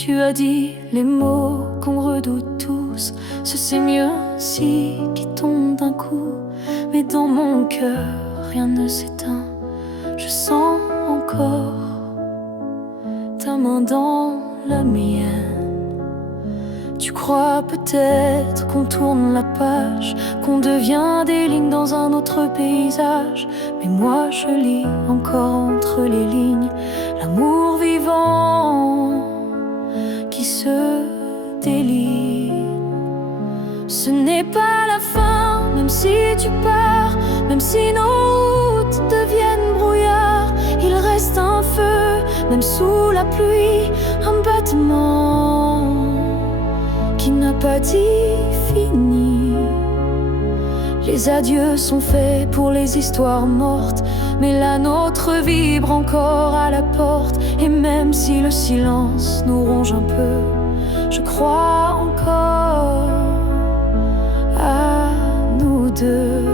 Tu as dit les mots qu'on redoute tous. C'est mieux si qui tombe d'un coup. Mais dans mon cœur, rien ne s'éteint. Je sens encore ta main dans la mienne. Tu crois peut-être qu'on tourne la page, qu'on devient des lignes dans un autre paysage. Mais moi je lis encore entre les lignes l'amour vivant qui se délie. Ce n'est pas la fin, même si tu pars, même si nos routes deviennent brouillard. Il reste un feu, même sous la pluie, un battement qui n'a pas dit fini. Les adieux sont faits pour les histoires mortes, mais la nôtre vibre encore à la porte. Et même si le silence nous ronge un peu, je crois encore à nous deux.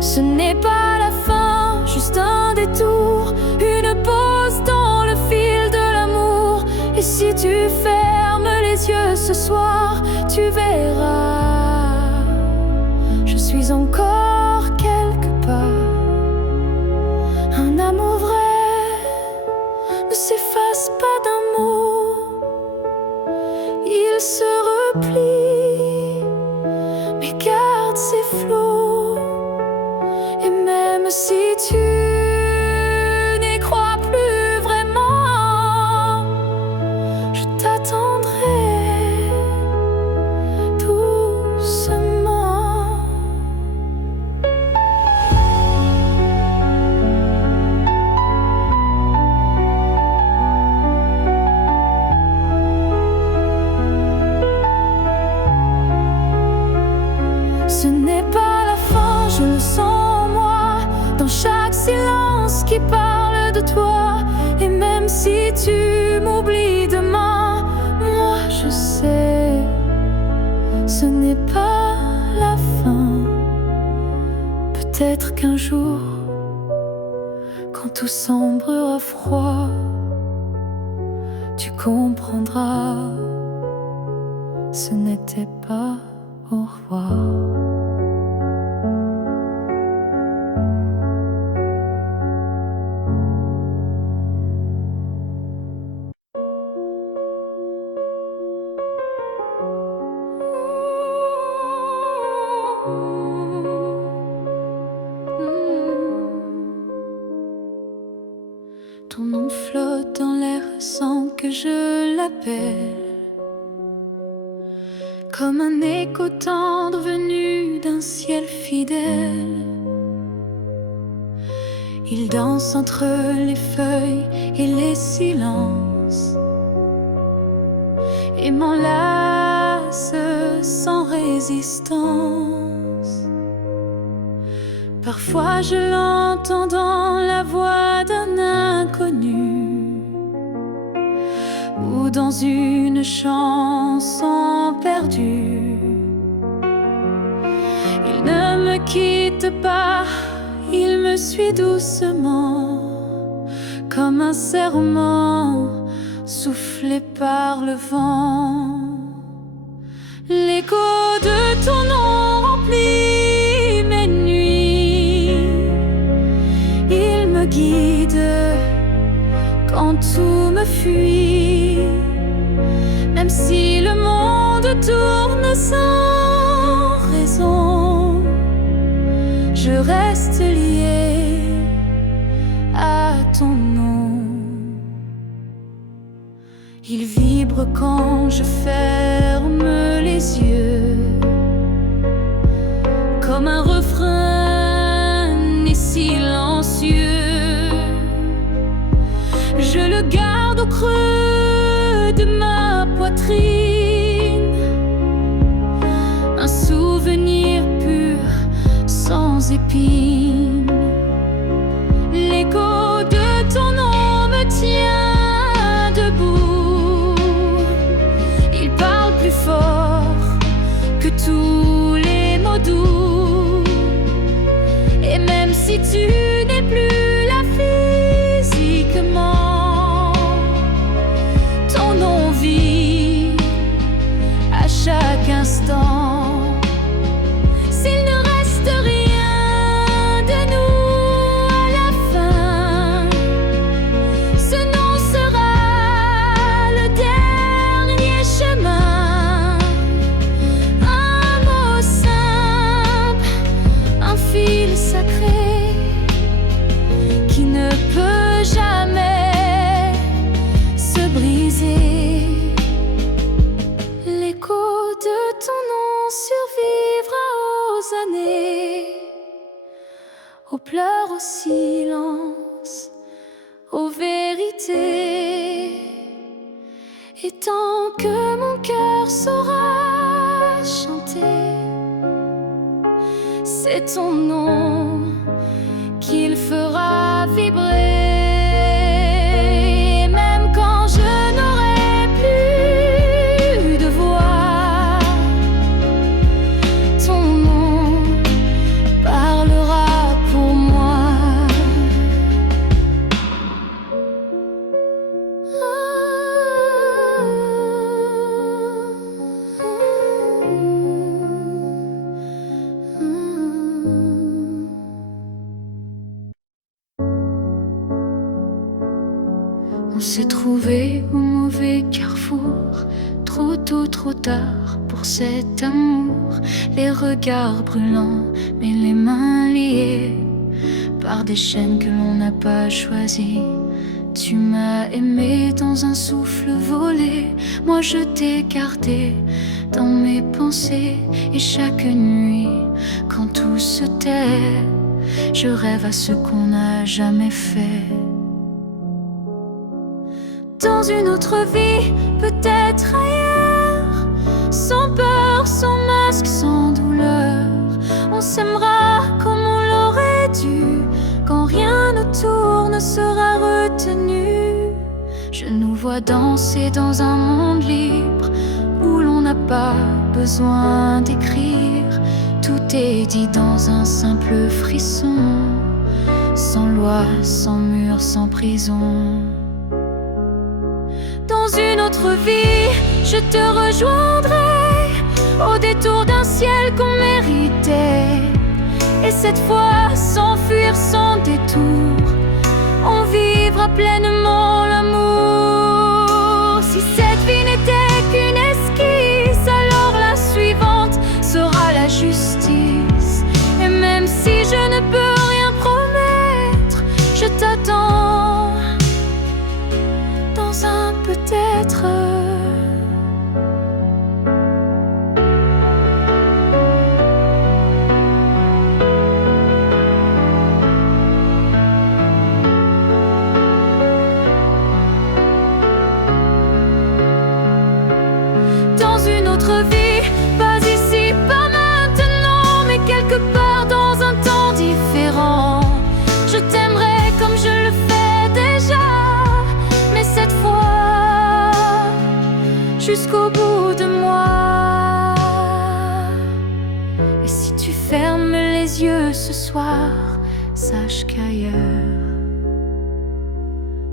Ce n'est pas la fin, juste un détour, une pause dans le fil de l'amour. Et si tu fermes les yeux ce soir, tu verras, je suis encore quelque part. Un amour vrai ne s'efface pas d'un mot, il se replie, mais garde ses flots. Et même si tu n'y crois plus vraiment, je t'attendrai doucement. Ce n'est pas la fin, je le sens en moi, dans chaque silence qui parle de toi. Et même si tu m'oublies demain, moi je sais, ce n'est pas la fin. Peut-être qu'un jour, quand tout semblera froid, tu comprendras, ce n'était pas au revoir. Ton nom flotte dans l'air sans que je l'appelle, comme un écho tendre venu d'un ciel fidèle. Il danse entre les feuilles et les silences et m'enlace sans résistance. Parfois je l'entends dans la voix d'un inconnu ou dans une chanson perdue. Il ne me quitte pas, il me suit doucement, comme un serment soufflé par le vent. L'écho de ton nom remplit mes nuits, il me guide quand tout me fuit. Même si le monde tourne sans raison, je reste lié à ton nom. Il vibre quand je ferme les yeux, comme un refrain et silencieux. Je le garde au creux de ma poitrine, un souvenir pur sans épines. L'écho de ton nom me tient debout, il parle plus fort que tous les mots doux. Et même si tu n'es plus là physiquement, ton nom aux pleurs, au silence, aux vérités. Et tant que mon cœur saura chanter, c'est ton nom qu'il fera vibrer. Même quand je n'aurai plus de voix, ton nom parlera pour moi. On s'est trouvé au mauvais carrefour, trop tôt, trop tard pour cet amour. Les regards brûlants, mais les mains liées par des chaînes que l'on n'a pas choisies. Tu m'as aimé dans un souffle volé, moi je t'ai gardé dans mes pensées. Et chaque nuit, quand tout se tait, je rêve à ce qu'on n'a jamais fait. Dans une autre vie, peut-être ailleurs, sans peur, sans masque, sans douleur, on s'aimera comme on l'aurait dû, quand rien autour ne sera retenu. Je nous vois danser dans un monde libre, où l'on n'a pas besoin d'écrire. Tout est dit dans un simple frisson, sans loi, sans mur, sans prison. Dans une autre vie, je te rejoindrai au détour d'un ciel qu'on méritait. Et cette fois, sans fuir, sans détour, on vivra pleinement l'amour. Si cette vie n'était qu'une esquisse, alors la suivante sera la justice. Et même si je ne peux rien promettre, je t'attends dans un peut-être. Dans une autre vie, pas ici, pas maintenant, mais quelque part dans un temps différent. Je t'aimerai comme je le fais déjà, mais cette fois jusqu'au bout de moi. Et si tu fermes les yeux ce soir, sache qu'ailleurs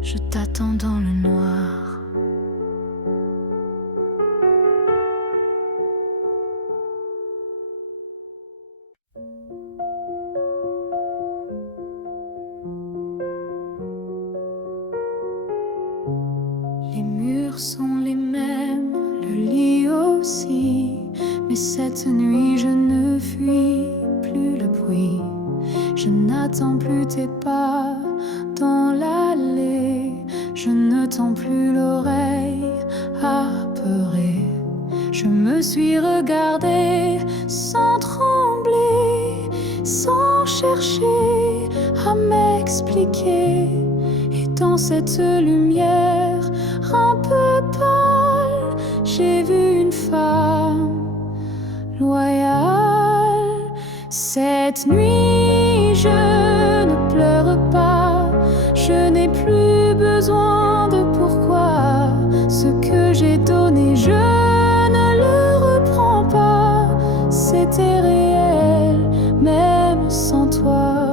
je t'attends dans le noir. Les murs sont les mêmes, le lit aussi, mais cette nuit je ne fuis plus le bruit. Je n'attends plus tes pas dans l'allée, je ne tends plus l'oreille apeurée. Je me suis regardée sans trembler, sans chercher à m'expliquer. Et dans cette lumière un peu pâle, j'ai vu une femme loyale. Cette nuit, je ne pleure pas, je n'ai plus besoin de pourquoi. Ce que j'ai donné, je ne le reprends pas. C'était réel, même sans toi.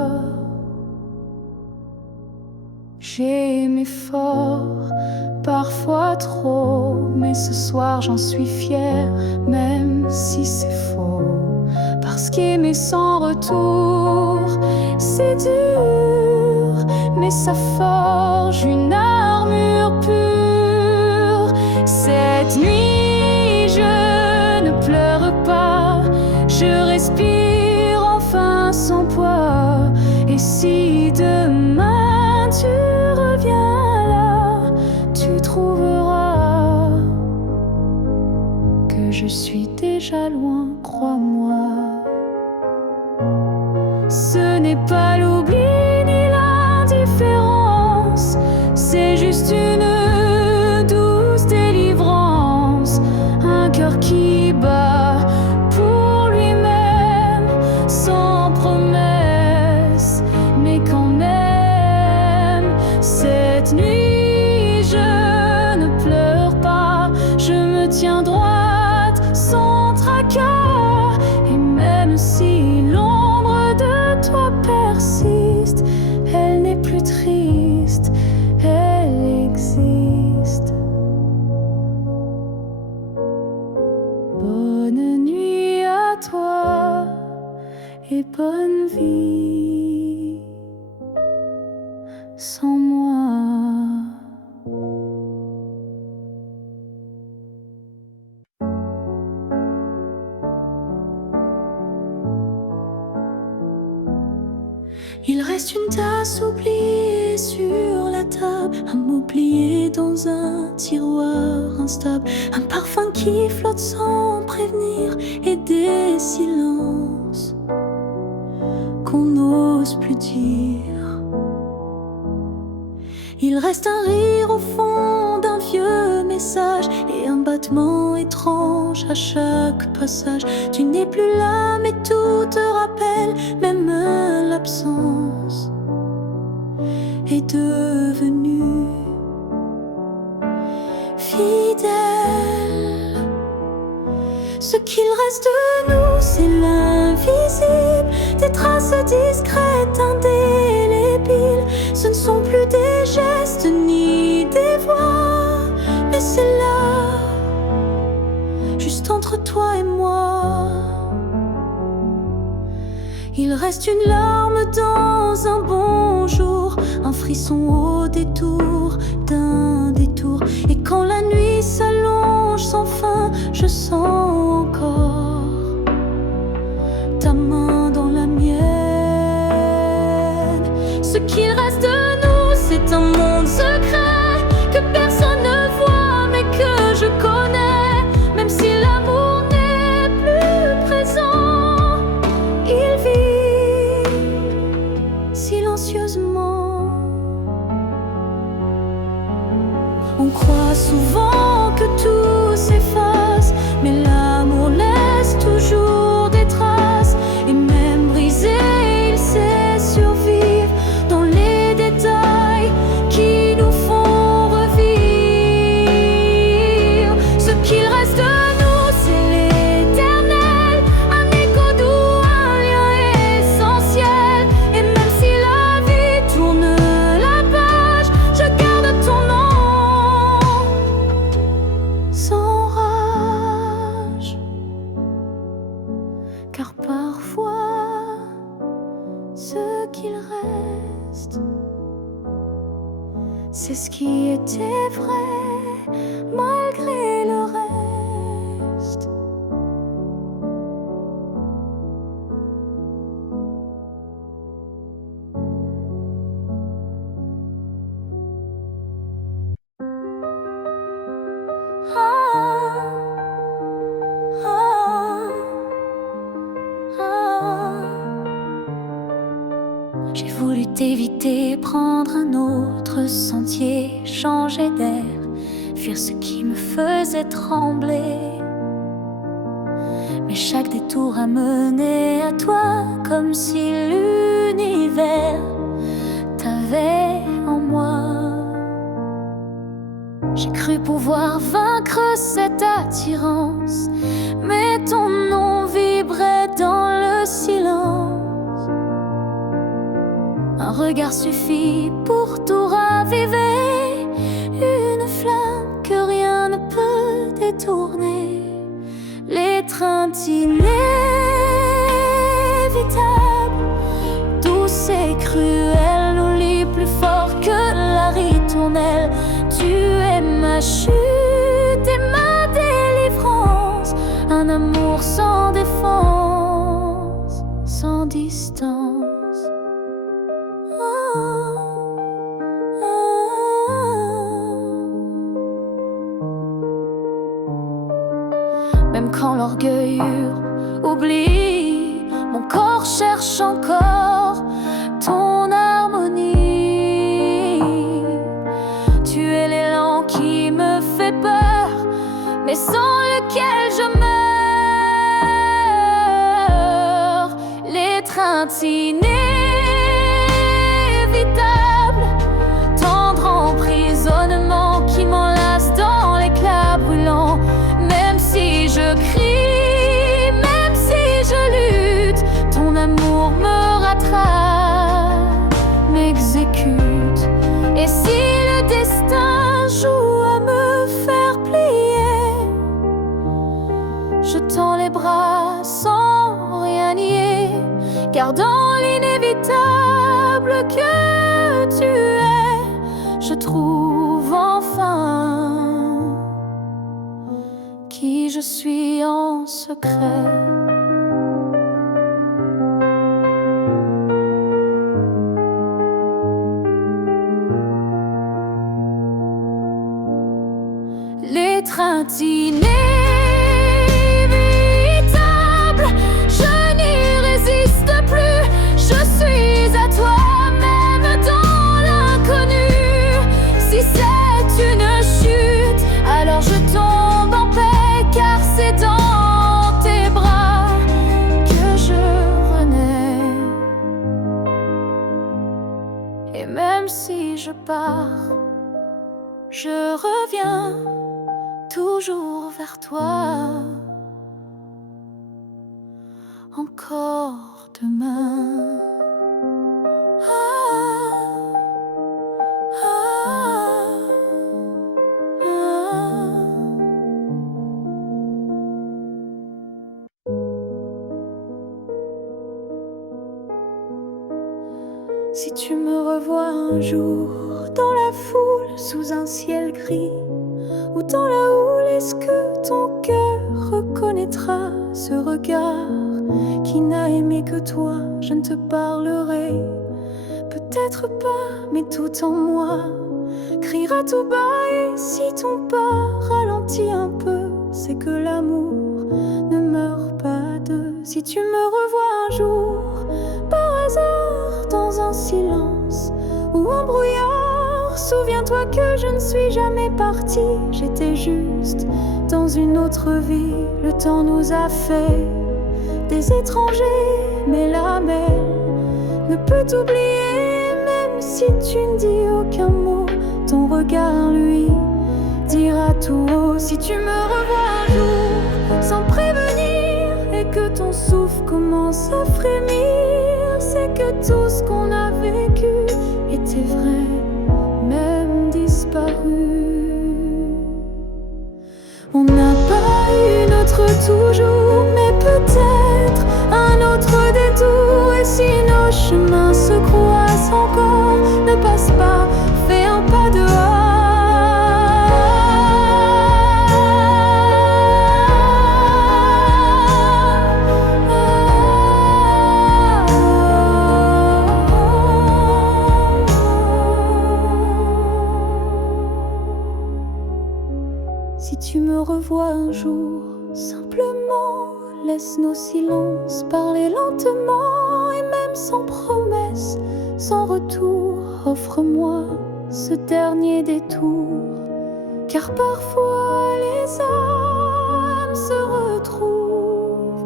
J'ai aimé fort, parfois trop, mais ce soir j'en suis fière, même si c'est faux. Parce qu'aimer sans retour, c'est dur, mais ça forge une armure pure. Cette nuit, je ne pleure pas, je respire enfin sans poids. Et si demain tu reviens là, tu trouveras que je suis déjà loin, crois-moi. Ce n'est pas l'oubli qui bat pour lui-même, sans promesse, mais quand même. Cette nuit, je ne pleure pas, je me tiens droite, sans tracas. Et même si l'ombre de toi persiste, elle n'est plus triste, elle existe. Bonne nuit à toi et bonne vie sans moi. Il reste une tasse oubliée sur la table, un mot plié dans un tiroir instable, un parfum qui flotte sans prévenir, et des silences qu'on n'ose plus dire. Il reste un rire au fond d'un vieux message et un battement étrange à chaque passage. Tu n'es plus là mais tout te rappelle, même l'absence est devenue fidèle. Ce qu'il reste de nous, c'est l'invisible, des traces discrètes, indélébiles. Ce ne sont plus des gestes ni des voix, mais c'est là, juste entre toi et moi. Il reste une larme dans un bonjour, un frisson au détour d'un détour. Et quand la nuit s'allonge sans fin, je sens encore ta main dans la mienne. Ce qu'il reste de nous, c'est un monde secret que personne ne voit mais que je connais. Même si l'amour n'est plus présent, il vit silencieusement. On croit souvent que tout s'efface, mais l'amour laisse toujours des traces. Et même brisé, il sait survivre dans les détails qui nous font revivre. Ce qu'il reste de nous, c'est l'éternel, un écho doux, un lien essentiel. Et même si la vie tourne la page, je garde ton nom sans rage. Car parfois, ce qu'il reste, c'est ce qui était vrai malgré le reste. Ah, ah, ah. J'ai voulu t'éviter, prendre un autre sentier, changer d'air, fuir ce qui me faisait trembler. Mais chaque détour a mené à toi, comme si l'univers t'avait en moi. J'ai cru pouvoir vaincre cette attirance, mais ton nom vibrait dans le silence. Un regard suffit pour tout raviver, une flamme que rien ne peut détourner. L'étreinte inévitable, douce et cruelle, nous lie plus fort que la ritournelle. Tu es ma chute et ma délivrance, un amour sans défense, sans distance. Oh, oh, oh. Même quand l'orgueil oublie, mon corps cherche encore ton harmonie. Tu es l'élan qui me fait peur, mais sans lequel je me l'étreinte inévitable, tendre emprisonnement qui m'enlace dans l'éclat brûlant. Même si je crie, même si je lutte, ton amour me rattrape, m'exécute. Et si le destin joue à me faire plier, je tends les bras sans rien nier, car dans l'inévitable que tu es, je trouve enfin qui je suis en secret. L'étreinte inévitable, je n'y résiste plus. Je suis à toi, même dans l'inconnu. Si c'est une chute, alors je tombe en paix, car c'est dans tes bras que je renais. Et même si je pars, je reviens toujours vers toi, encore demain. Si tu me revois un jour dans la foule, sous un ciel gris, ou dans la houle, est-ce que ton cœur reconnaîtra ce regard qui n'a aimé que toi? Je ne te parlerai peut-être pas, mais tout en moi criera tout bas. Et si ton pas ralentit un peu, c'est que l'amour ne meurt pas de. Si tu me revois un jour par hasard dans un silence ou un brouillard, souviens-toi que je ne suis jamais partie. J'étais juste dans une autre vie. Le temps nous a fait des étrangers, mais la mer ne peut t'oublier. Même si tu ne dis aucun mot, ton regard, lui, dira tout haut. Si tu me revois un jour sans prévenir et que ton souffle commence à frémir, c'est que tout ce qu'on a vécu était vrai, même disparu. On n'a pas eu notre toujours, mais peut-être un autre détour. Et si nos chemins se croisent encore, ne passe pas, fais un pas dehors. Si tu me revois un jour, simplement laisse nos silences parler lentement. Et même sans promesse, sans retour, offre-moi ce dernier détour. Car parfois les âmes se retrouvent,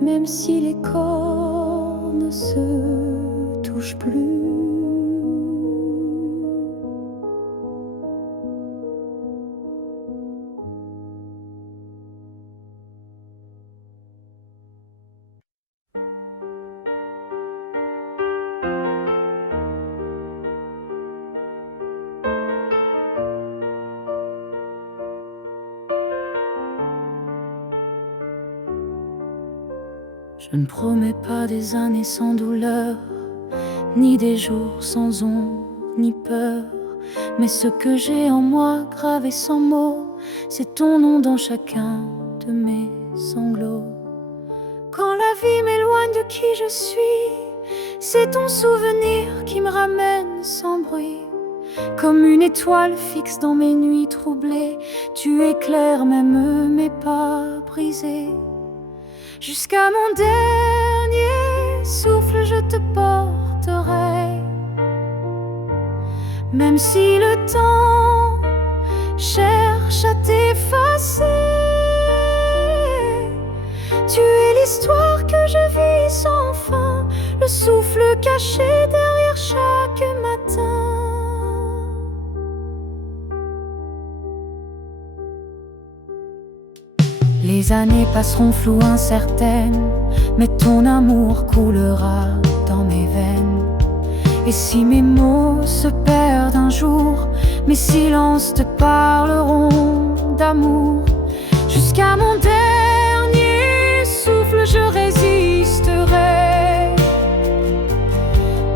même si les corps ne se touchent plus. Je ne promets pas des années sans douleur, ni des jours sans ombre, ni peur. Mais ce que j'ai en moi, gravé sans mots, c'est ton nom dans chacun de mes sanglots. Quand la vie m'éloigne de qui je suis, c'est ton souvenir qui me ramène sans bruit. Comme une étoile fixe dans mes nuits troublées, tu éclaires même mes pas brisés. Jusqu'à mon dernier souffle, je te porterai. Même si le temps cherche à t'effacer, tu es l'histoire que je vis sans fin, cacher derrière chaque matin. Les années passeront floues, incertaines, mais ton amour coulera dans mes veines. Et si mes mots se perdent un jour, mes silences te parleront d'amour. Jusqu'à mon dernier souffle, je résisterai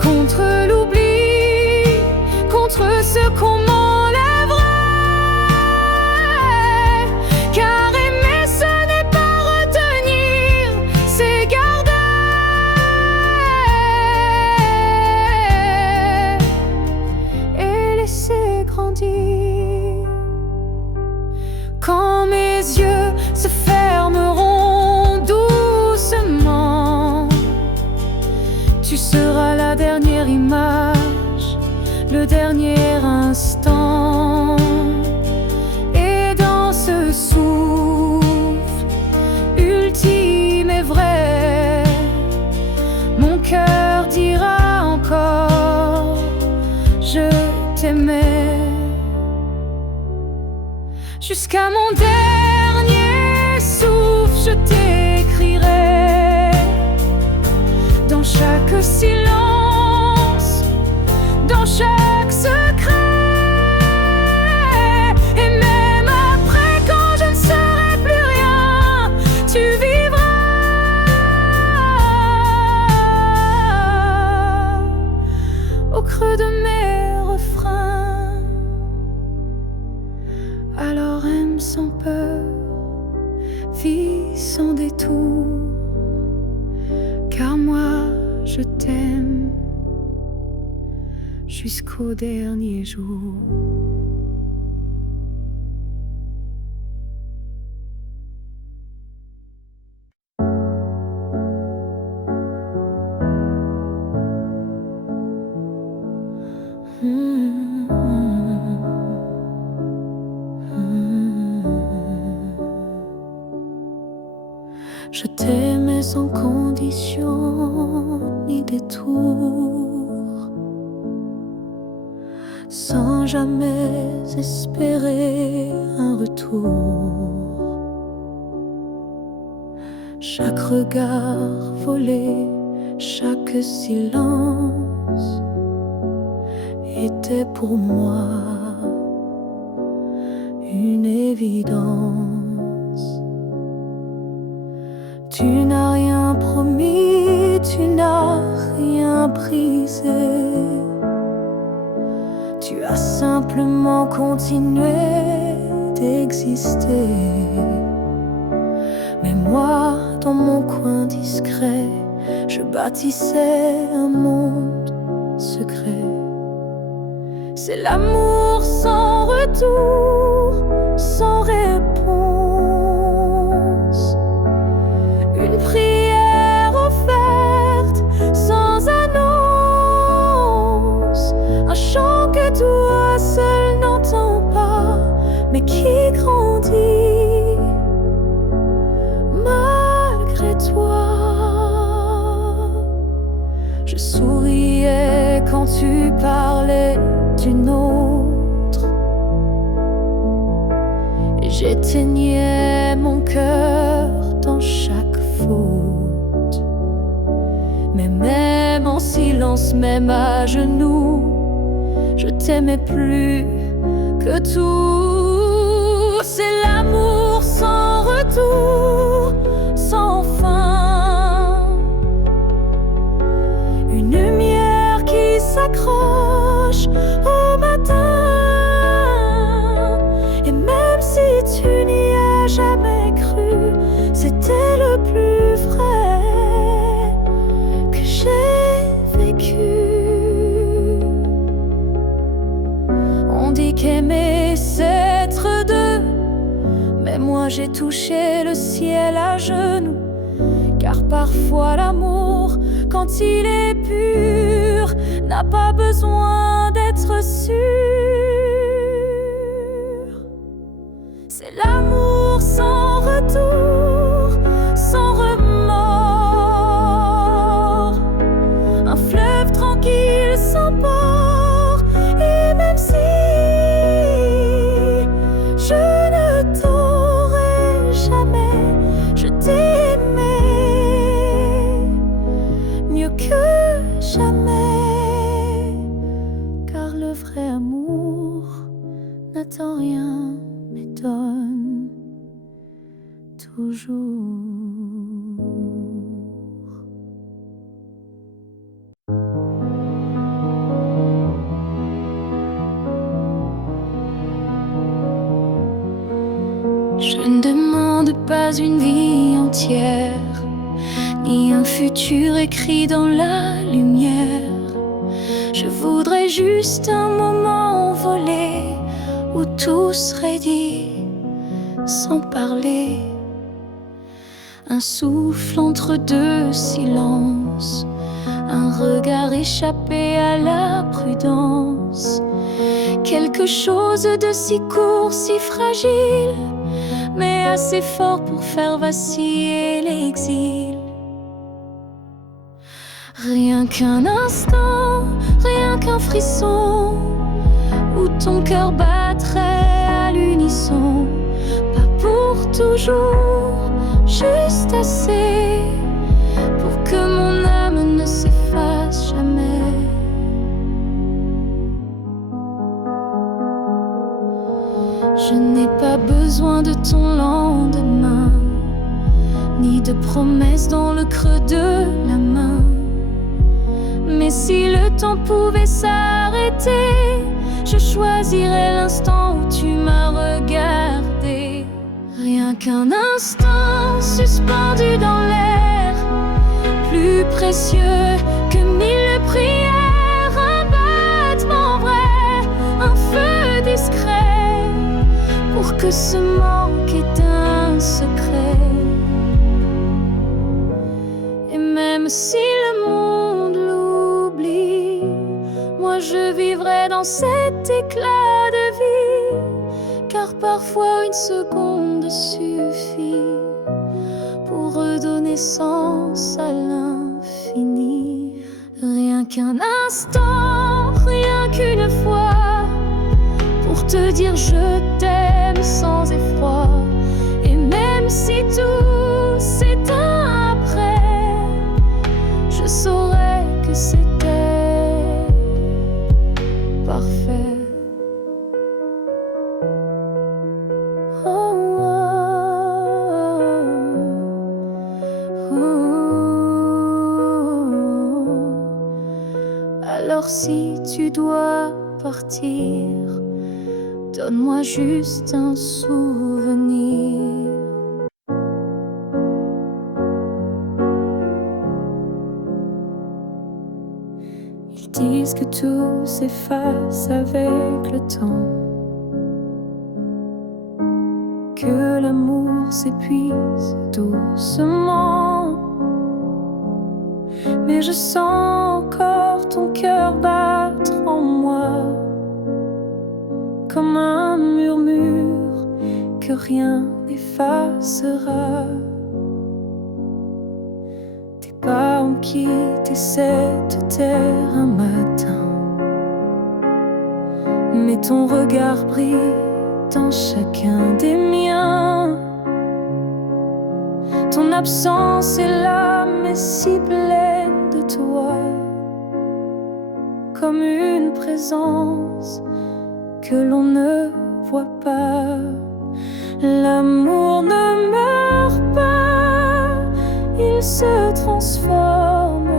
contre l'oubli, contre ce qu'on m'enlèverait. Car aimer, ce n'est pas retenir, c'est garder et laisser grandir. Quand mes yeux se fermeront doucement, tu seras la dernière image, le dernier instant. Et dans ce souffle ultime et vrai, mon cœur dira encore: je t'aimais. Jusqu'à mon dernier souffle, je t'écrirai dans chaque silence, dans chaque secret. Et même après, quand je ne serai plus rien, tu vivras au creux de mes refrains. Alors aime sans peur, vis sans détour, car moi je t'aime jusqu'au dernier jour. Je t'aimais sans condition ni détour, sans jamais espérer un retour. Chaque regard volé, chaque silence était pour moi une évidence. Tu n'as rien promis, tu n'as rien brisé. Tu as simplement continué d'exister. Mais moi, dans mon coin discret, je bâtissais un monde secret. C'est l'amour sans retour, sans réponse. Une prière offerte sans annonce. Un chant que toi seul n'entends pas, mais qui grandit malgré toi. Je souriais quand tu parlais d'une autre, et j'éteignais mon cœur dans chaque faute. Mais même en silence, même à genoux, je t'aimais plus que tout. C'est l'amour sans retour, sans fin. Une lumière qui s'accroche au matin. Et même si tu n'y as jamais cru, c'était le plus vrai que j'ai vécu. On dit qu'aimer c'est être deux, mais moi j'ai touché le ciel à genoux. Car parfois l'amour, quand il est pur, n'a pas besoin d'être sûr. C'est l'amour sans retour, sans remords. Un fleuve toujours. Je ne demande pas une vie entière, ni un futur écrit dans la lumière. Je voudrais juste un moment envolé où tout serait dit sans parler. Un souffle entre deux silences, un regard échappé à la prudence. Quelque chose de si court, si fragile, mais assez fort pour faire vaciller l'exil. Rien qu'un instant, rien qu'un frisson, où ton cœur battrait à l'unisson. Pas pour toujours, juste assez pour que mon âme ne s'efface jamais. Je n'ai pas besoin de ton lendemain, ni de promesses dans le creux de la main. Mais si le temps pouvait s'arrêter, je choisirais l'instant où tu m'as regardé. Rien qu'un instant suspendu dans l'air, plus précieux que 1000 prières. Un battement vrai, un feu discret, pour que ce manque ait un secret. Et même si le monde l'oublie, moi je vivrai dans cet éclat de vie. Car parfois une seconde suffit pour redonner sens à l'infini. Rien qu'un instant, rien qu'une fois, pour te dire je t'aime sans effroi. Et même si tout s'éteint après, je saurais que c'était parfait. Alors si tu dois partir, donne-moi juste un souvenir. Ils disent que tout s'efface avec le temps, que l'amour s'épuise doucement. Mais je sens encore ton cœur battre en moi, comme un murmure que rien n'effacera. Tes pas ont quitté cette terre un matin, mais ton regard brille dans chacun des miens. Ton absence est là, mais si pleine de toi, comme une présence que l'on ne voit pas. L'amour ne meurt pas, il se transforme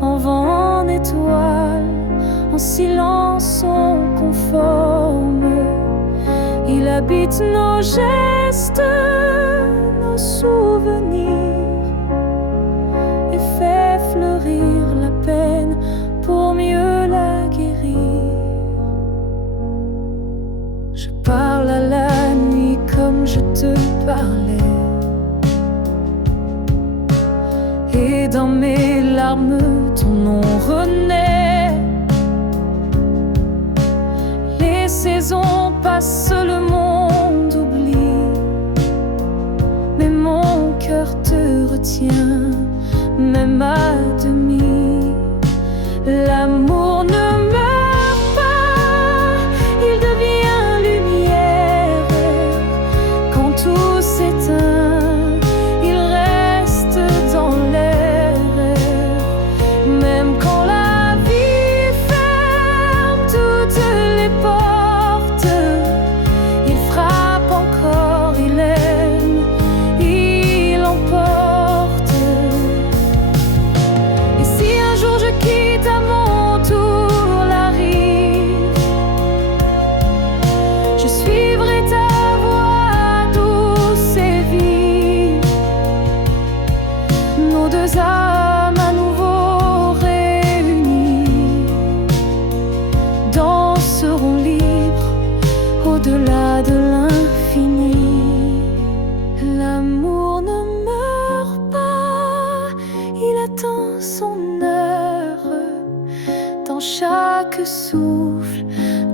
en vent, en étoile, en silence on conforme. Il habite nos gestes, nos souvenirs, et fait fleurir la peine pour mieux la guérir. Je parle à la nuit comme je te parlais, et dans mes larmes ton nom renaît. Les saisons passent, le monde oublie, mais mon cœur te retient, même à demi. L'amour ne meurt pas, il devient lumière. Quand tout s'éteint, il reste dans l'air. Même quand la vie ferme toutes les portes, il frappe encore, il aime, deux âmes à nouveau réunies danseront libres au-delà de l'infini. L'amour ne meurt pas, il attend son heure. Dans chaque souffle,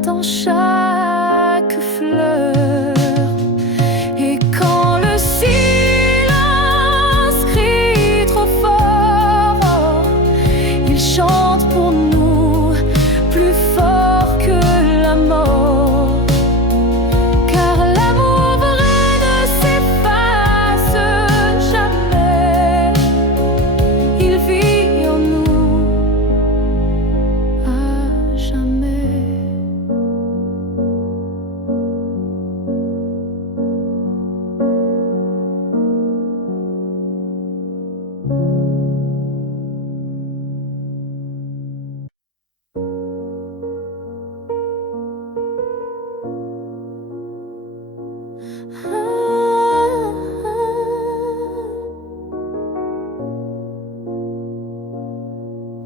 dans chaque fleur. Et quand le silence crie trop fort, il chante pour nous plus fort que la mort. Car l'amour vrai ne s'efface jamais, il vit en nous à jamais.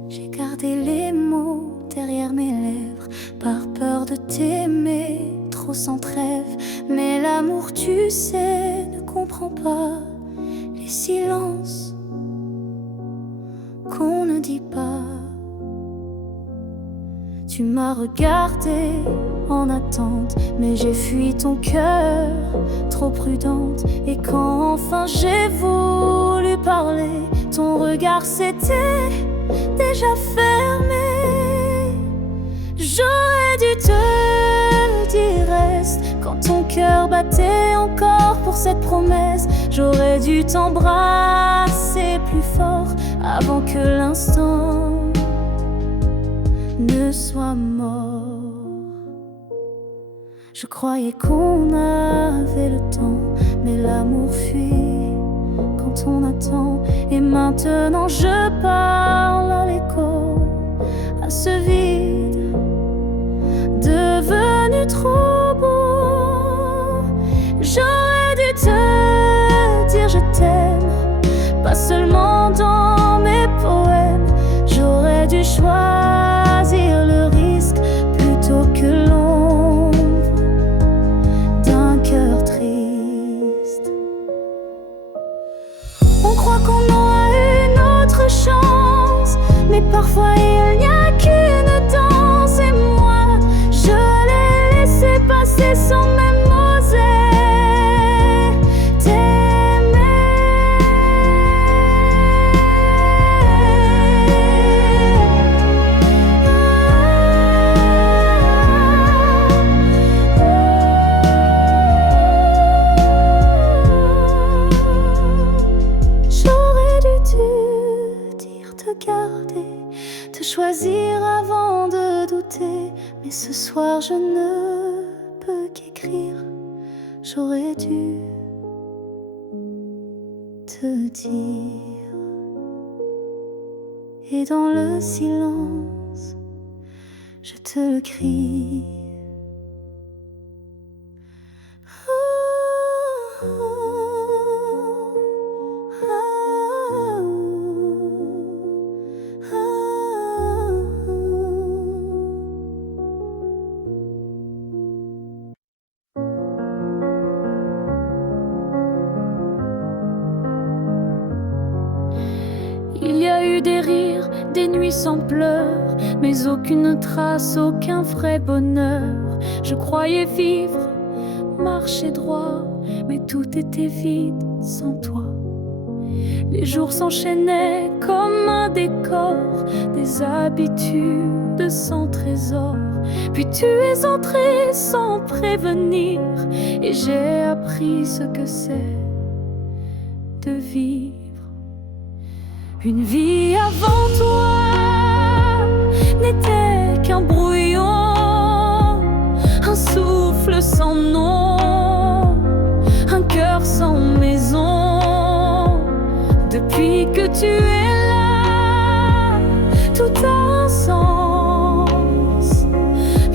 J'ai gardé les mots derrière mes lèvres par peur de t'aimer trop sans trêve. Mais l'amour, tu sais, ne comprend pas les silences qu'on ne dit pas. Tu m'as regardé en attente, mais j'ai fui ton cœur, trop prudente. Et quand enfin j'ai voulu parler, ton regard s'était déjà fermé. J'aurais dû te dire reste quand ton cœur battait encore pour cette promesse. J'aurais dû t'embrasser plus fort avant que l'instant ne soit mort. Je croyais qu'on avait le temps, mais l'amour fuit quand on attend. Et maintenant je parle à l'écho, à ce vide devenu trop beau. J'aurais dû te dire je t'aime, pas seulement dans mes poèmes. J'aurais dû choisir le risque plutôt que l'ombre d'un cœur triste. On croit qu'on aura une autre chance, mais parfois il n'y a qu'une danse. Et moi, je l'ai laissé passer sans même oser t'aimer. J'aurais dû te dire de garder, te choisir avant de douter. Mais ce soir je ne peux qu'écrire. J'aurais dû te dire. Et dans le silence, je te le crie. Il y a eu des rires, des nuits sans pleurs, mais aucune trace, aucun vrai bonheur. Je croyais vivre, marcher droit, mais tout était vide sans toi. Les jours s'enchaînaient comme un décor, des habitudes sans trésor. Puis tu es entré sans prévenir, et j'ai appris ce que c'est de vivre. Une vie avant toi n'était qu'un brouillon, un souffle sans nom, un cœur sans maison. Depuis que tu es là, tout a un sens.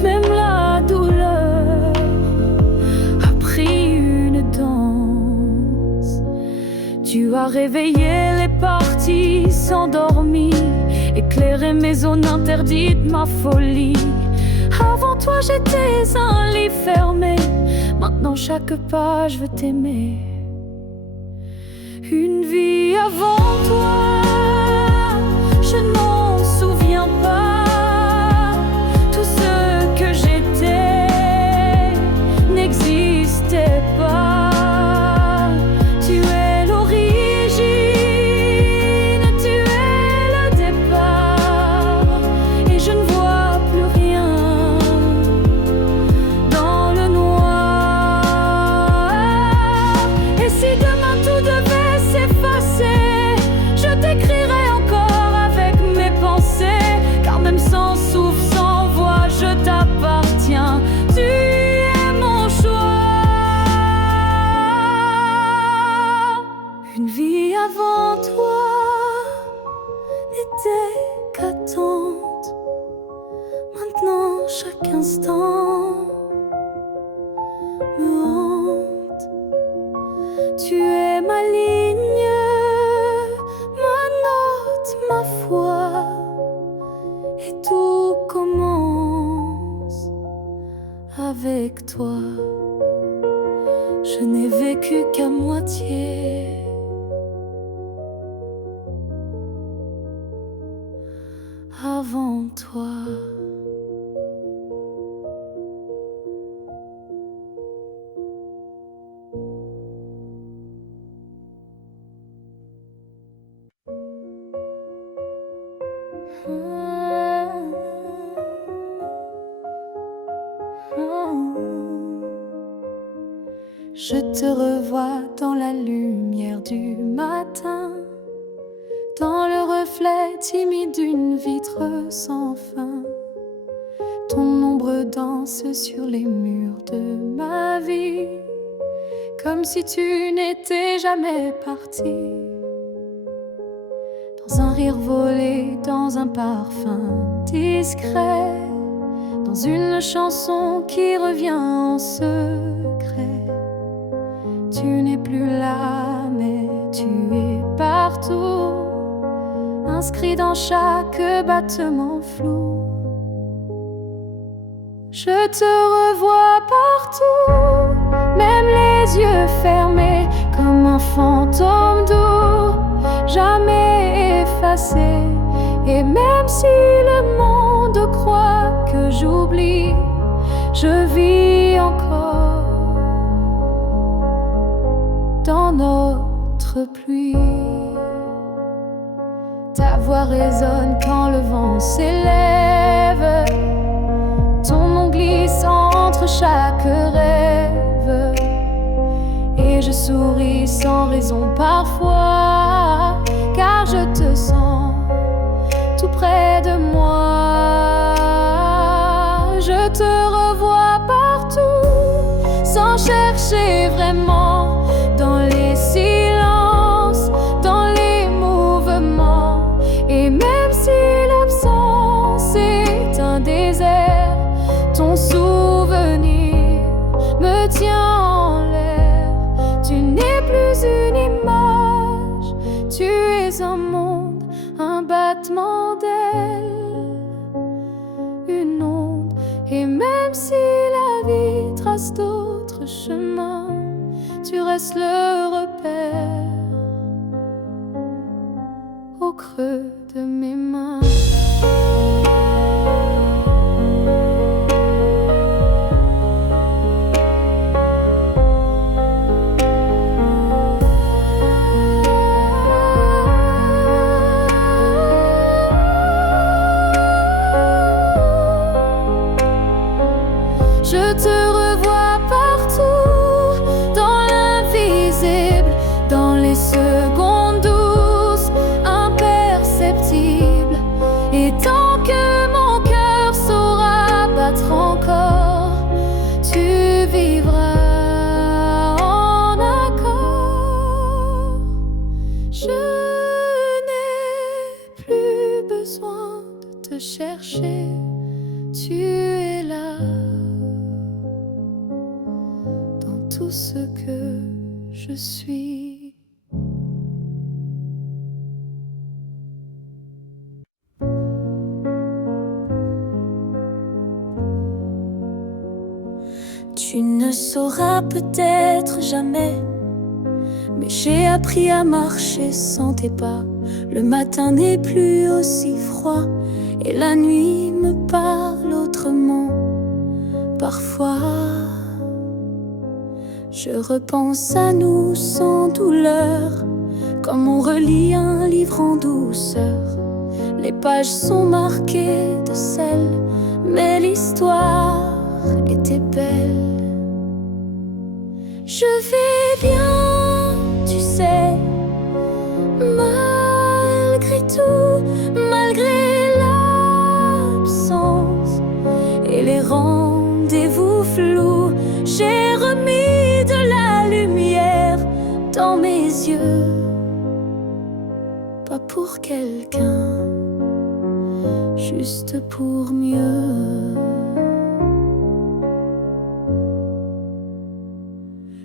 Même la douleur a pris une danse. Tu as réveillé les parties s'endormies, éclairé mes zones interdites, ma folie. Avant toi j'étais un livre fermé, maintenant chaque page veut t'aimer. Une vie avant toi, je ne m'en souviens pas. Tout ce que j'étais n'existait pas. Tu es l'origine, tu es le départ, et je ne vois plus rien dans le noir. Et si demain tout devait s'effacer, je t'écrirai encore avec mes pensées, car même sans souffle, sans voix, je t'appartiens. Tu es mon choix. Une vie avant toi n'était qu'attente. Maintenant chaque instant me hante. Tu es ma ligne, ma note, ma foi, et tout commence avec toi. Je n'ai vécu qu'à moitié. Avant toi. Je te revois dans la lumière du matin, dans le reflet timide d'une vitre sans fin. Ton ombre danse sur les murs de ma vie, comme si tu n'étais jamais parti. Dans un rire volé, dans un parfum discret, dans une chanson qui revient en secret. Tu n'es plus là, mais tu es partout, inscrit dans chaque battement flou. Je te revois partout, même les yeux fermés, comme un fantôme doux, jamais effacé. Et même si le monde croit que j'oublie, je vis encore dans notre pluie. Ta voix résonne quand le vent s'élève, ton nom glisse entre chaque rêve, et je souris sans raison parfois, car je te sens tout près de moi. Je te revois partout, sans chercher vraiment, dans les silences, dans les mouvements. Et même si l'absence est un désert, ton souvenir me tient en l'air. Tu n'es plus une image, tu es un monde, un battement d'ailes, une onde. Et même si la vie trace d'autres chemins, tu restes le repère au creux de mes mains. Je te revois partout, dans l'invisible, dans les secondes douces, imperceptibles. Et tant que mon cœur saura battre encore, tu vivras en accord. Je n'ai plus besoin de te chercher, tu es là. Tout ce que je suis. ne sauras peut-être jamais, mais j'ai appris à marcher sans tes pas. Le matin n'est plus aussi froid et la nuit me parle autrement. Parfois, je repense à nous sans douleur, comme on relit un livre en douceur. Les pages sont marquées de sel, mais l'histoire était belle. Je vais bien, tu sais, malgré tout, malgré l'absence et les rendez-vous flous. J'ai remis de la lumière dans mes yeux, pas pour quelqu'un, juste pour mieux.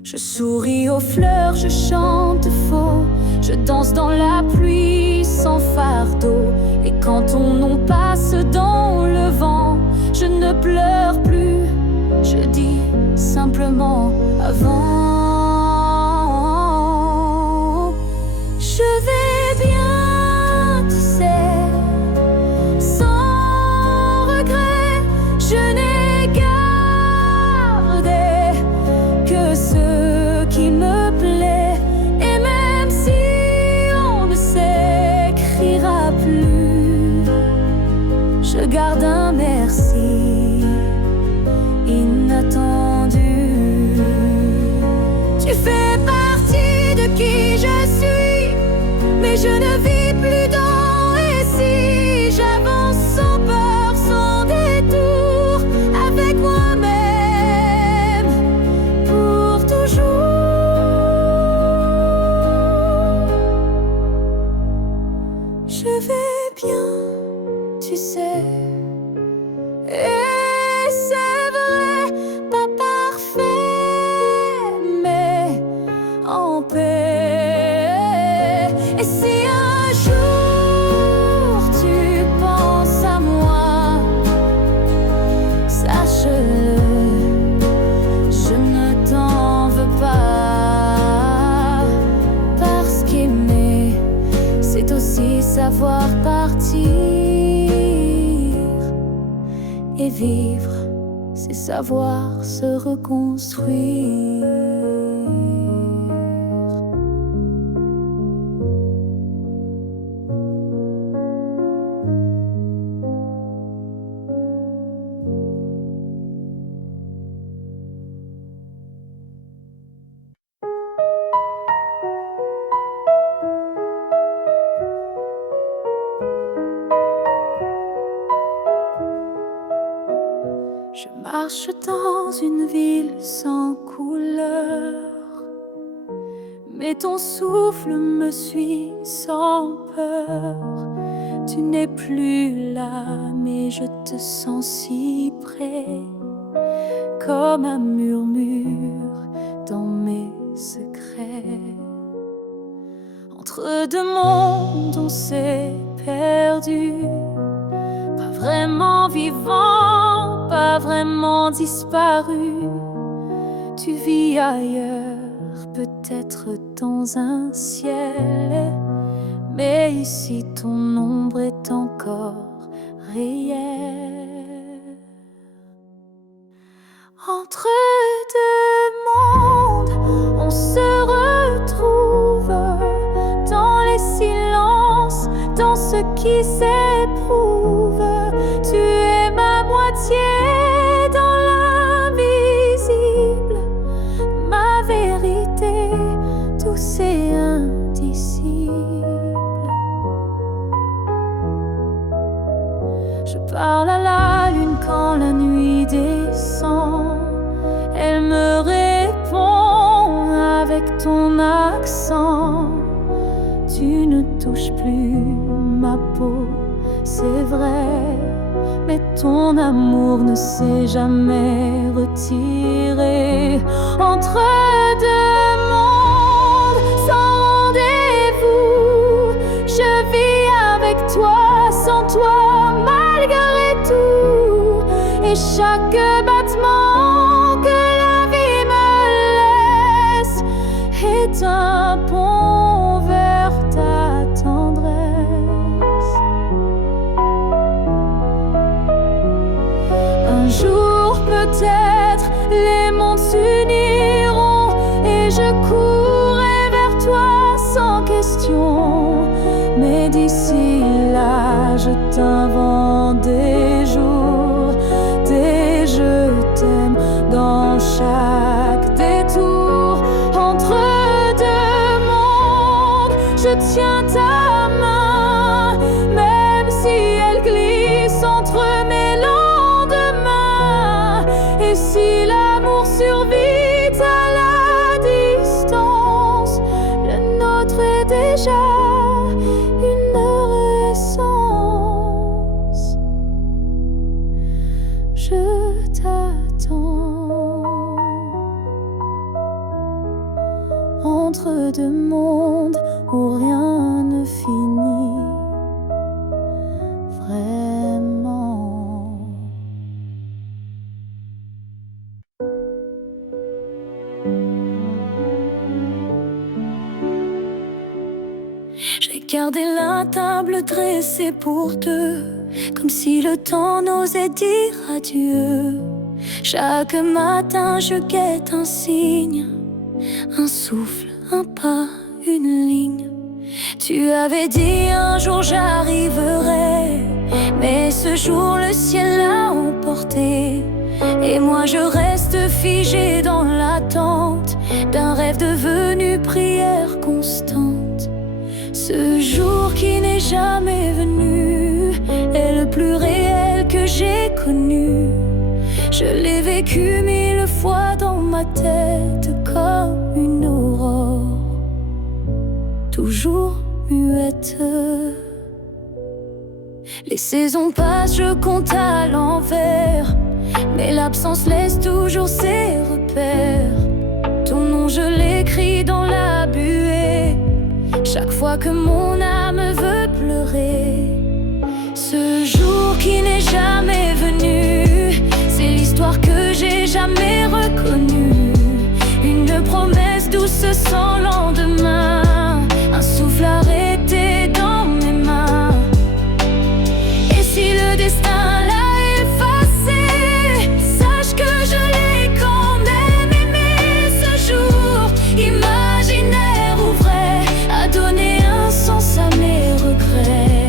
Je souris aux fleurs, je chante faux, je danse dans la pluie sans fardeau. Et quand ton nom passe dans le vent, je ne pleure plus, je dis simplement avant. Je vais bien, tu sais, sans regret, je n'ai gardé que ce qui me plaît. Et même si on ne s'écrira plus, je garde un merci inattendu. Tu fais partie de qui je suis, mais je ne vis plus dans et si. J'avance sans peur, sans détour, avec moi-même pour toujours. Je vais bien, tu sais, et c'est vrai, pas parfait, mais en paix. Et si un jour tu penses à moi, sache-le, je ne t'en veux pas. Parce qu'aimer, c'est aussi savoir partir. Et vivre, c'est savoir se reconstruire. Je marche dans une ville sans couleur, mais ton souffle me suit sans peur. Tu n'es plus là, mais je te sens si près, comme un murmure dans mes secrets. Entre deux mondes on s'est perdu, pas vraiment vivant, pas vraiment disparu. Tu vis ailleurs, peut-être dans un ciel, mais ici ton ombre est encore réelle. Entre deux mondes, on se retrouve dans les silences, dans ce qui s'éprouve. Tu es ma moitié dans l'invisible, ma vérité douce et indicible. Je parle à la lune quand la nuit descend, elle me répond avec ton accent. Tu ne touches plus ma peau, c'est vrai, mais ton amour ne s'est jamais retiré. Entre deux mondes sans rendez-vous, je vis avec toi, sans toi, malgré tout. Et chaque battement que la vie Mais d'ici là, je t'invente des jours, des je t'aime dans chaque détour. Entre deux mondes, je tiens ta main, même si elle glisse entre mes lendemains. Et si l'amour survit à la distance, le nôtre est déjà une essence. Je t'attends entre deux mondes où rien ne finit vraiment. J'ai gardé la table dressée pour deux, comme si le temps n'osait dire adieu. Chaque matin je guette un signe, un souffle, un pas, une ligne. Tu avais dit un jour j'arriverai, mais ce jour le ciel l'a emporté. Et moi je reste figée dans l'attente d'un rêve devenu prière constante. Ce jour qui n'est jamais venu est le plus réel que j'ai connu. Je l'ai vécu 1000 fois dans ma tête comme une aurore, toujours muette. Les saisons passent, je compte à l'envers, mais l'absence laisse toujours ses repères. Ton nom je l'écris dans la buée, chaque fois que mon âme veut pleurer. Ce jour qui n'est jamais venu, c'est l'histoire que j'ai jamais reconnue. Une promesse douce sans lendemain, un souffle arrêté dans mes mains. Et si le destin l'a effacé, sache que je l'ai quand même aimé. Ce jour imaginaire ou vrai a donné un sens à mes regrets.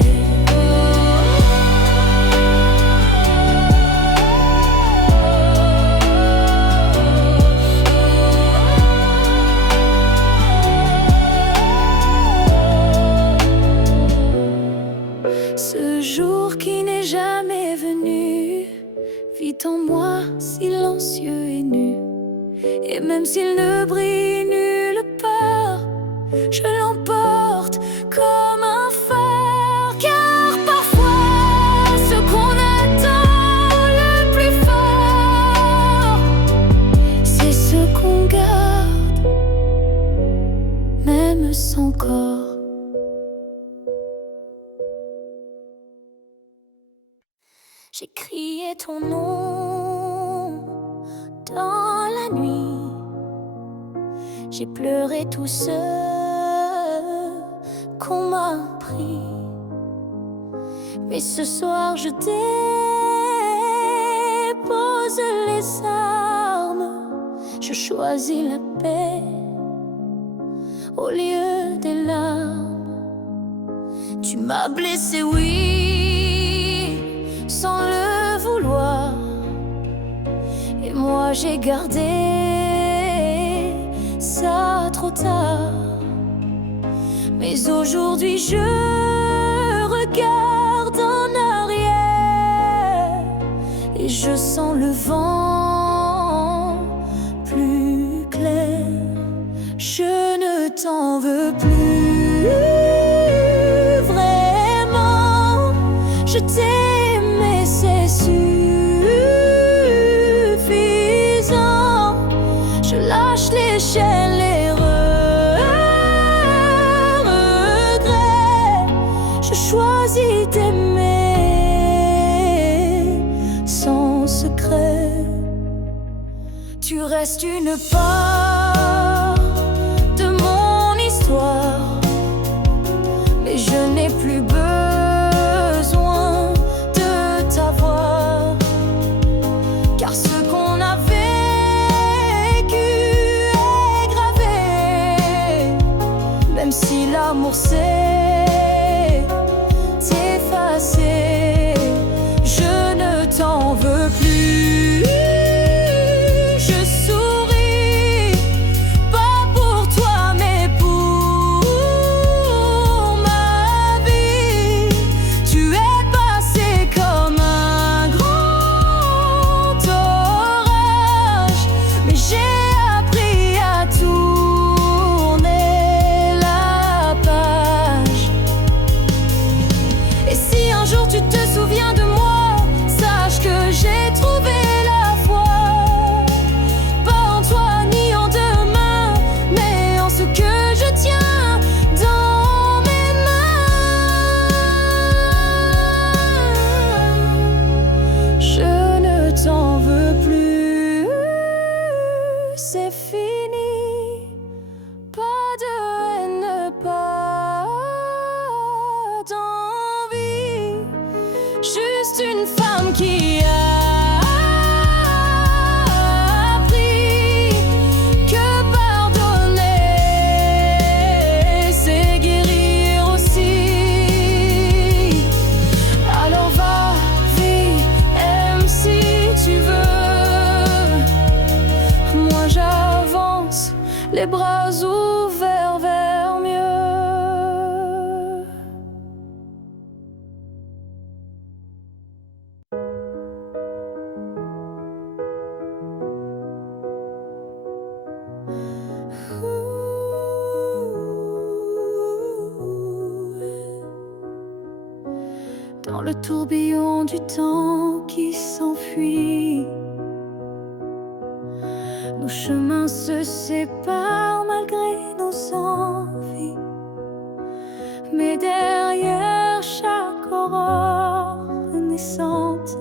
Ce jour qui n'est jamais venu vit en moi silencieux et nu. Et même s'il ne brille nulle part, je l'emporte comme un phare. Car parfois ce qu'on attend le plus fort, c'est ce qu'on garde, même sans corps. J'ai crié ton nom dans la nuit, j'ai pleuré tout ce qu'on m'a pris. Mais ce soir je dépose les armes, je choisis la paix au lieu des larmes. Tu m'as blessé, oui, sans le vouloir, et moi j'ai gardé ça trop tard. Mais aujourd'hui je regarde en arrière et je sens le vent plus clair. Je ne t'en veux plus vraiment, je t'aimais, c'est suffisant. Je lâche les chaînes, les regrets. Je choisis d'aimer sans secret. Tu restes une part de mon histoire, mais je n'ai plus besoin de t'avoir. Car ce qu'on a vécu est gravé, même si l'amour s'est effacé. Je ne t'en veux plus. Je souris, pas pour toi mais pour ma vie. Tu es passé comme un grand orage, mais j'ai appris à tourner la page. Et si un jour tu te souviens de moi, sache que j'ai trouvé la foi. Pas en toi ni en demain, mais en ce que je tiens dans mes mains. Je ne t'en veux plus, c'est fini. Pas de haine, pas d'envie. Juste une femme qui a appris que pardonner, c'est guérir aussi. Alors va, vis, aime si tu veux. Moi j'avance, les bras ouverts vers mieux. Dans le tourbillon du temps qui s'enfuit, nos chemins se séparent malgré nos envies. Mais derrière chaque aurore naissante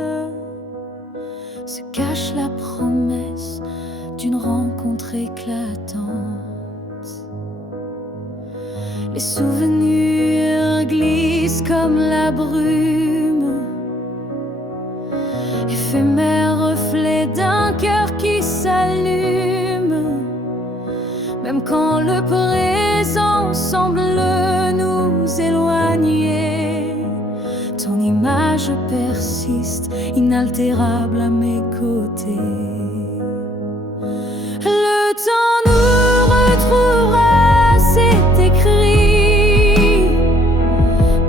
se cache la promesse d'une rencontre éclatante. Les souvenirs glissent comme la brume, éphémère reflet d'un cœur qui s'allume. Même quand le présent semble nous éloigner, ton image persiste, inaltérable à mes côtés. Le temps nous retrouvera, c'est écrit,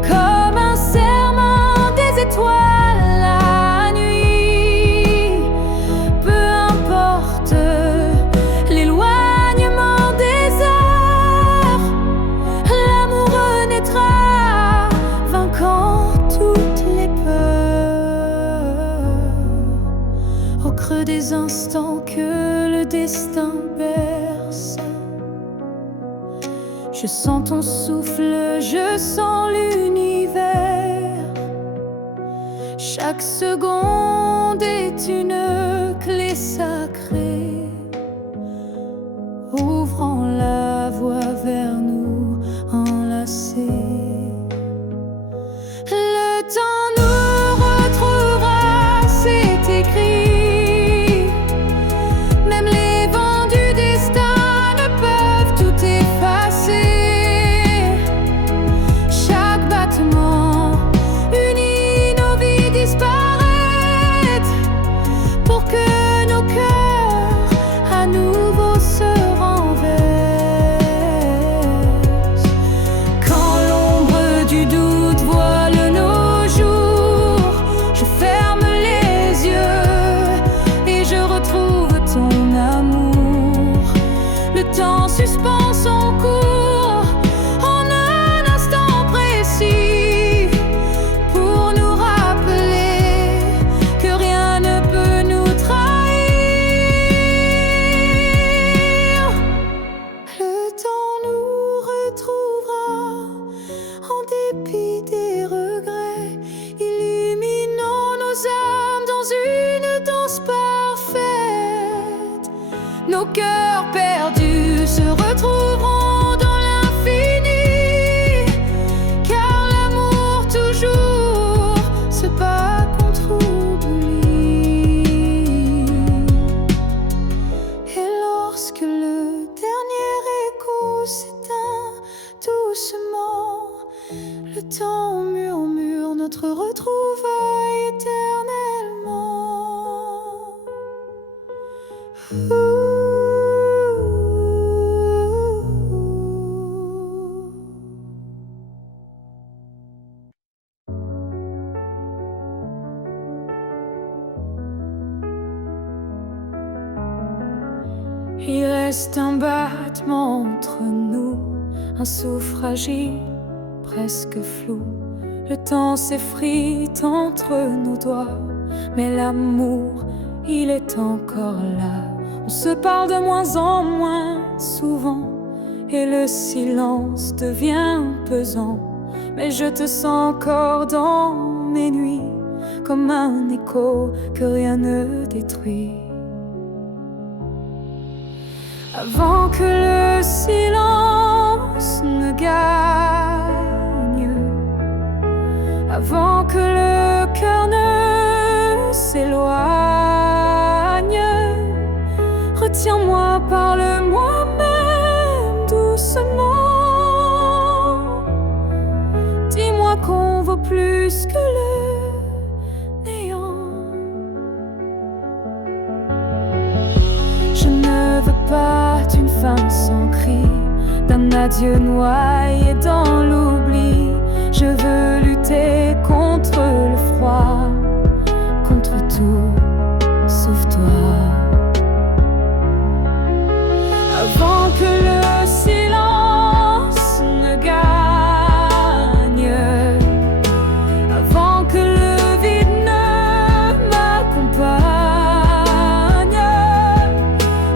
comme un serment des étoiles la nuit. Peu importe l'éloignement des heures, l'amour renaîtra, vainquant toutes les peurs. Au creux des instants que le destin berce, je sens ton souffle, je sens l'univers. Chaque seconde est une clé sacrée, ouvrant la voie vers nous enlacés. Le temps nous retrouvera, c'est écrit. Même les vents du destin ne peuvent tout effacer. Chaque battement unit nos vies disparaître, pour que nos cœurs à nouveau se renversent. Quand l'ombre du doute voile nos jours, je ferme les yeux et je retrouve ton amour. Le temps suspend son cours en un instant précis, pour nous rappeler que rien ne peut nous trahir. Le temps nous retrouvera en dépit des regrets, illuminant nos âmes dans une danse parfaite. Nos cœurs perdus se retrouveront dans l'infini, car l'amour toujours se bat contre oubli. Et lorsque le dernier écho s'éteint doucement, le temps murmure notre retrouvaille éternellement. Il reste un battement entre nous, un souffle fragile, presque flou. Le temps s'effrite entre nos doigts, mais l'amour, il est encore là. On se parle de moins en moins souvent, et le silence devient pesant. Mais je te sens encore dans mes nuits, comme un écho que rien ne détruit. Avant que le silence ne gagne, avant que le cœur ne s'éloigne, retiens-moi, parle-moi même doucement. Dis-moi qu'on vaut plus que le néant. Je ne veux pas d'une fin sans cri, d'un adieu noyé dans l'oubli. Je veux lutter contre le froid, contre tout sauf toi. Avant que le silence ne gagne, avant que le vide ne m'accompagne,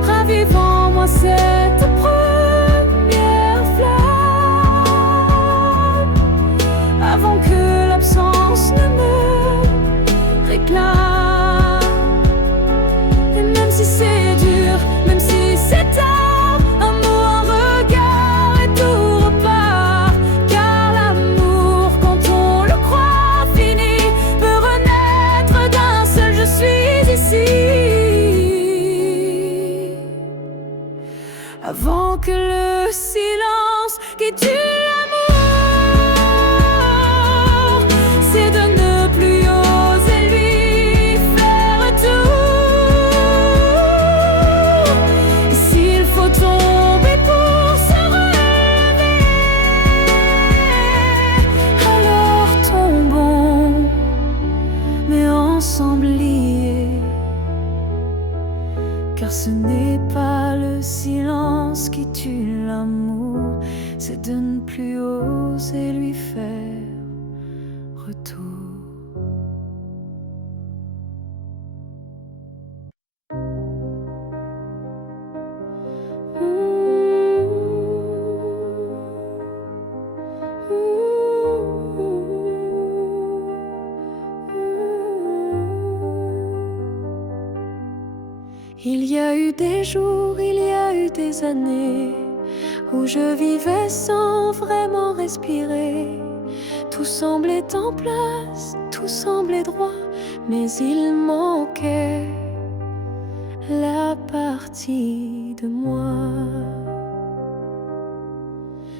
ravivons-moi cette première flamme, avant que l'absence ne me réclame. Et même si c'est dur, même si c'est tard, un mot, un regard et tout repart. Car l'amour, quand on le croit fini, peut renaître d'un seul je suis ici. Avant que le silence qui tue l'amour, c'est de ne plus oser lui faire tout. Et s'il faut tomber pour se relever, alors tombons, mais ensemble liés. Car ce n'est pas le silence qui tue l'amour, c'est de ne plus oser lui faire retour. Il y a eu des jours, il y a eu des années où je vivais sans vraiment respirer. Tout semblait en place, tout semblait droit, mais il manquait la partie de moi.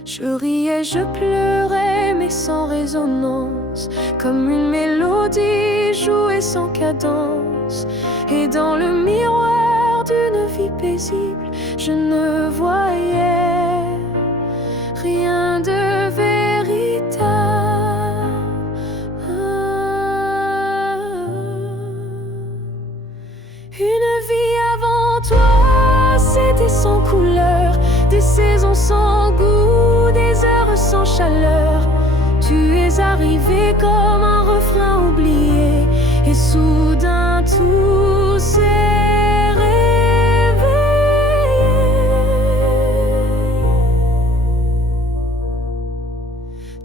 Je riais, je pleurais, mais sans résonance, comme une mélodie jouée sans cadence. Et dans le miroir d'une vie paisible, je ne voyais rien de véritable. Une vie avant toi, c'était sans couleur, des saisons sans goût, des heures sans chaleur. Tu es arrivé comme un refrain oublié, et soudain tout s'est réveillé.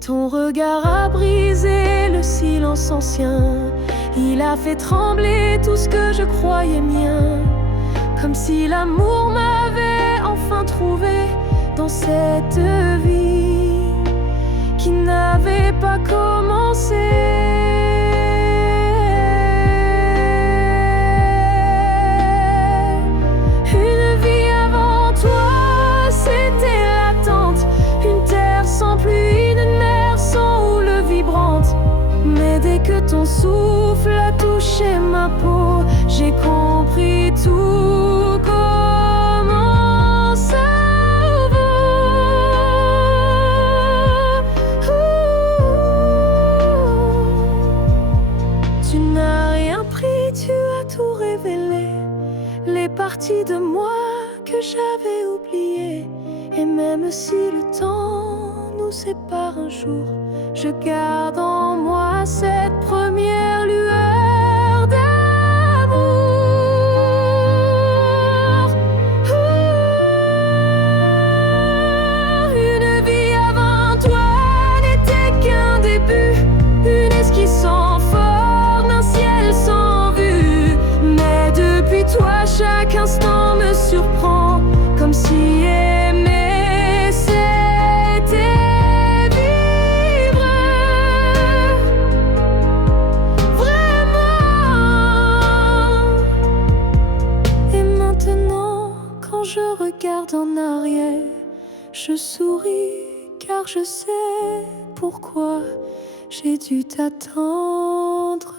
Ton regard a brisé le silence ancien, il a fait trembler tout ce que je croyais mien, comme si l'amour m'avait enfin trouvé dans cette vie qui n'avait pas commencé. Une vie avant toi, c'était l'attente, une terre sans pluie, une mer sans houle vibrante. Mais dès que ton souffle a touché ma peau, j'ai compris tout comment ça vaut. Tu n'as rien pris, tu as tout révélé, les parties de moi que j'avais oubliées. Et même si le temps nous sépare un jour, je garde en moi cette première lueur d'amour. Une vie avant toi n'était qu'un début, une esquisse sans forme, un ciel sans vue. Mais depuis toi, chaque instant me surprend, comme si aimer c'était vivre vraiment. Et maintenant, quand je regarde en arrière, je souris car je sais pourquoi j'ai dû t'attendre.